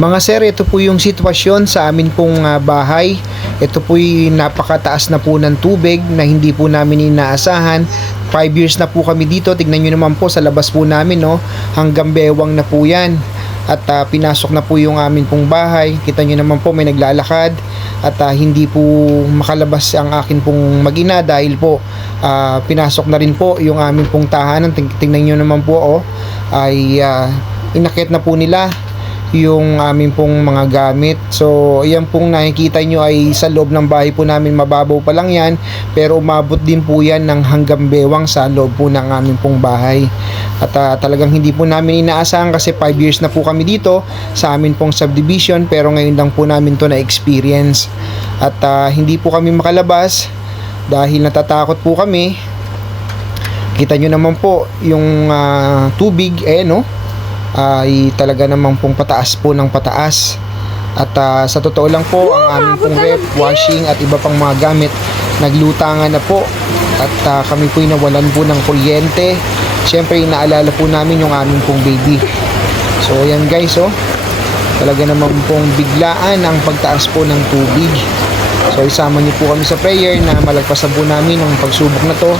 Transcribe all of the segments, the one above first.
Mga sir, ito po yung sitwasyon sa amin pong ah, bahay. Ito po yung napakataas na po ng tubig na hindi po namin inaasahan. 5 years na po kami dito. Tignan nyo naman po sa labas po namin, no? Hanggang bewang na po yan. At ah, pinasok na po yung amin pong bahay. Kita nyo naman po may naglalakad. At ah, hindi po makalabas ang akin pong magina dahil po ah, pinasok na rin po yung amin pong tahanan. Ting- Tingnan nyo naman po, oh. Ay ah, inakit na po nila yung aming pong mga gamit. So, yan pong nakikita nyo ay sa loob ng bahay po namin mababaw pa lang yan. Pero umabot din po yan ng hanggang bewang sa loob po ng aming pong bahay. At ah, talagang hindi po namin inaasahan kasi 5 years na po kami dito sa amin pong subdivision. Pero ngayon lang po namin to na-experience. At ah, hindi po kami makalabas dahil natatakot po kami. Kita nyo naman po yung ah, tubig, eh no? Ay talaga namang pong pataas po ng pataas. At ah, sa totoo lang po, ang aming pong rep, washing at iba pang mga gamit, naglutangan na po. At ah, kami po'y nawalan po ng kuryente. Siyempre, inaalala po namin yung aming pong baby. So, yan guys, oh. Talaga namang pong biglaan ang pagtaas po ng tubig. So, isama niyo po kami sa prayer na malagpasan po namin ang pagsubok na to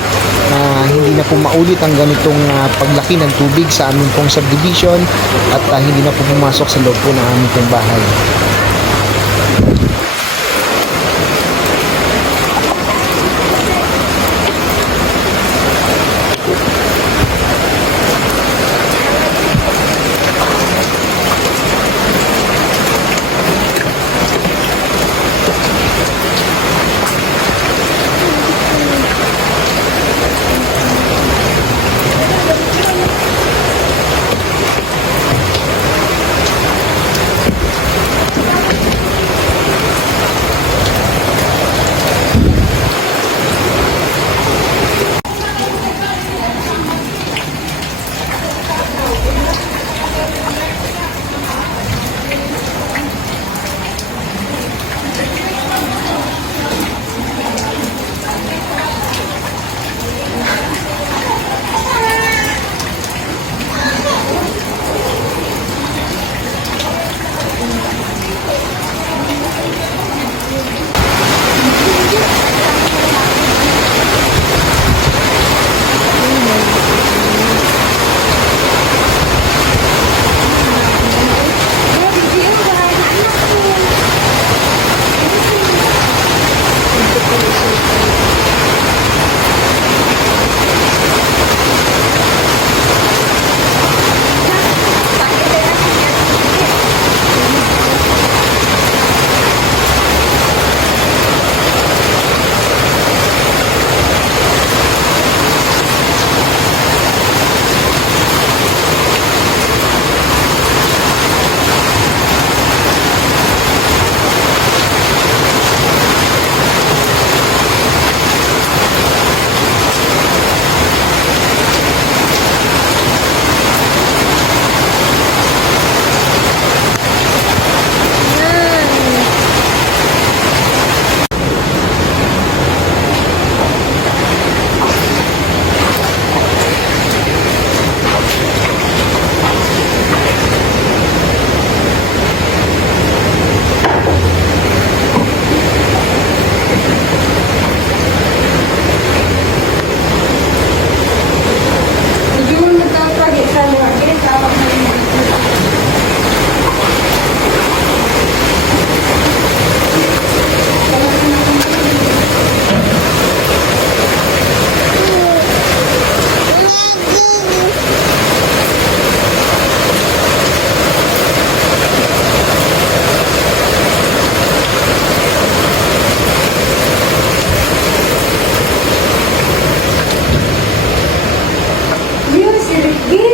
na hindi na po maulit ang ganitong ah, paglaki ng tubig sa aming pong subdivision at ah, hindi na po pumasok sa loob po ng aming pong bahay.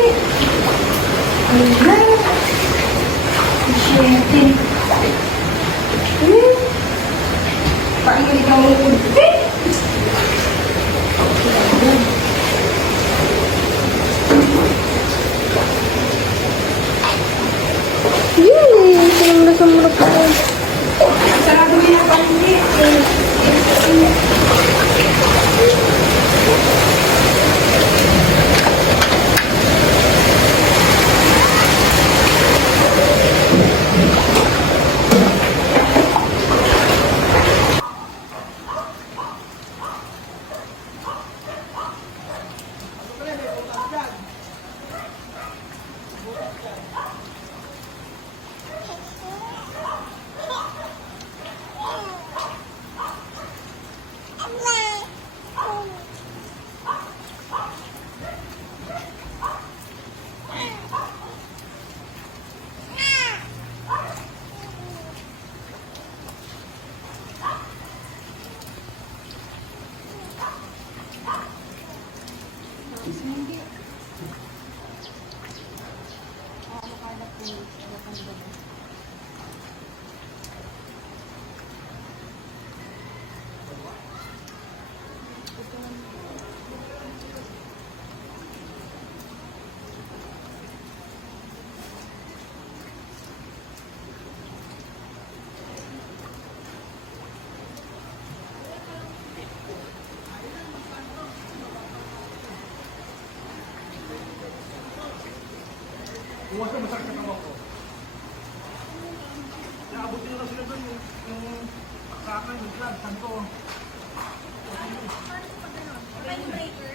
Bye. Bukas na masakit ang ako. Naabutin na sila doon yung, yung paksakan, yung club, santo. Ano pa ganun? Ano yung breaker?